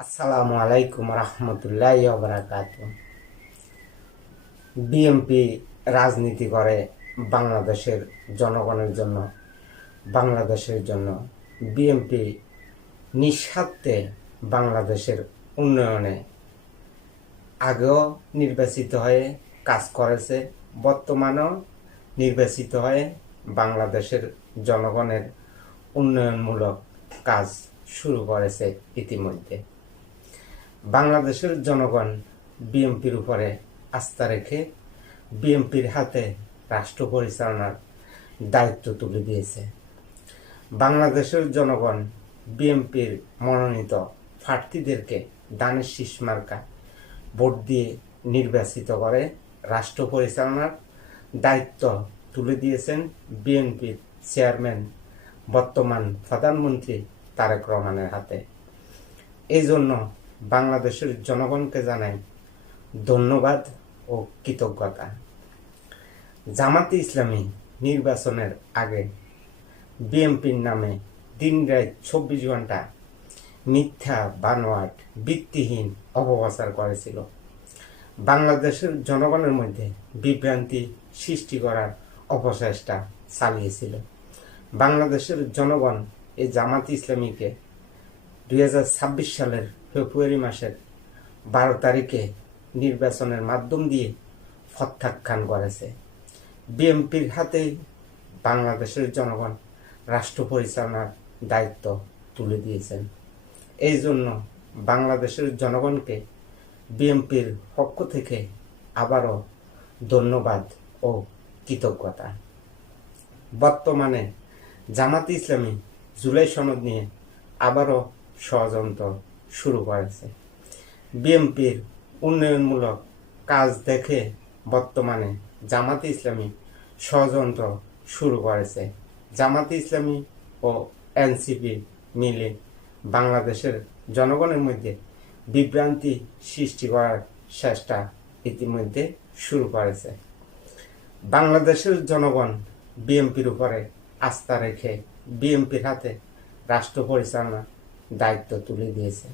আসসালামু আলাইকুম রহমতুল্লাহি ওয়া বারাকাতুহু। বিএনপি রাজনীতি করে বাংলাদেশের জনগণের জন্য, বাংলাদেশের জন্য। বিএনপি নিঃস্বার্থে বাংলাদেশের উন্নয়নে আগেও নির্বাচিত হয়ে কাজ করেছে, বর্তমানেও নির্বাচিত হয়ে বাংলাদেশের জনগণের উন্নয়নমূলক কাজ শুরু করেছে ইতিমধ্যে। বাংলাদেশের জনগণ বিএনপির উপরে আস্থা রেখে বিএনপির হাতে রাষ্ট্র পরিচালনার দায়িত্ব তুলে দিয়েছে। বাংলাদেশের জনগণ বিএনপির মনোনীত প্রার্থীদেরকে ধানের শীষ মার্কা ভোট দিয়ে নির্বাচিত করে রাষ্ট্র পরিচালনার দায়িত্ব তুলে দিয়েছেন বিএনপির চেয়ারম্যান বর্তমান প্রধানমন্ত্রী তারেক রহমানের হাতে। এই জন্য বাংলাদেশের জনগণকে জানাই ধন্যবাদ ও কৃতজ্ঞতা। জামাতে ইসলামী নির্বাচনের আগে বিএনপির নামে দিনরাত 24 ঘন্টা মিথ্যা, বানোয়াট, ভিত্তিহীন অপপ্রচার করেছিল। বাংলাদেশের জনগণের মধ্যে বিভ্রান্তি সৃষ্টি করার অপচেষ্টা চালিয়েছিল। বাংলাদেশের জনগণ এই জামাতে ইসলামীকে 2026 সালের ফেব্রুয়ারি মাসের 12 তারিখে নির্বাচনের মাধ্যম দিয়ে প্রত্যাখ্যান করেছে। বিএনপির হাতে বাংলাদেশের জনগণ রাষ্ট্র পরিচালনার দায়িত্ব তুলে দিয়েছেন। এই জন্য বাংলাদেশের জনগণকে বিএনপির পক্ষ থেকে আবারও ধন্যবাদ ও কৃতজ্ঞতা। বর্তমানে জামাতে ইসলামী জুলাই সনদ নিয়ে আবারও ষড়যন্ত্র শুরু করেছে। বিএনপির উন্নয়নমূলক কাজ দেখে বর্তমানে জামাতে ইসলামী ষড়যন্ত্র শুরু করেছে। জামাতে ইসলামী ও এনসিপি মিলে বাংলাদেশের জনগণের মধ্যে বিভ্রান্তি সৃষ্টি করার চেষ্টা ইতিমধ্যে শুরু করেছে। বাংলাদেশের জনগণ বিএনপির উপরে আস্থা রেখে বিএনপির হাতে রাষ্ট্র পরিচালনার দায়িত্ব তুলে দিয়েছে।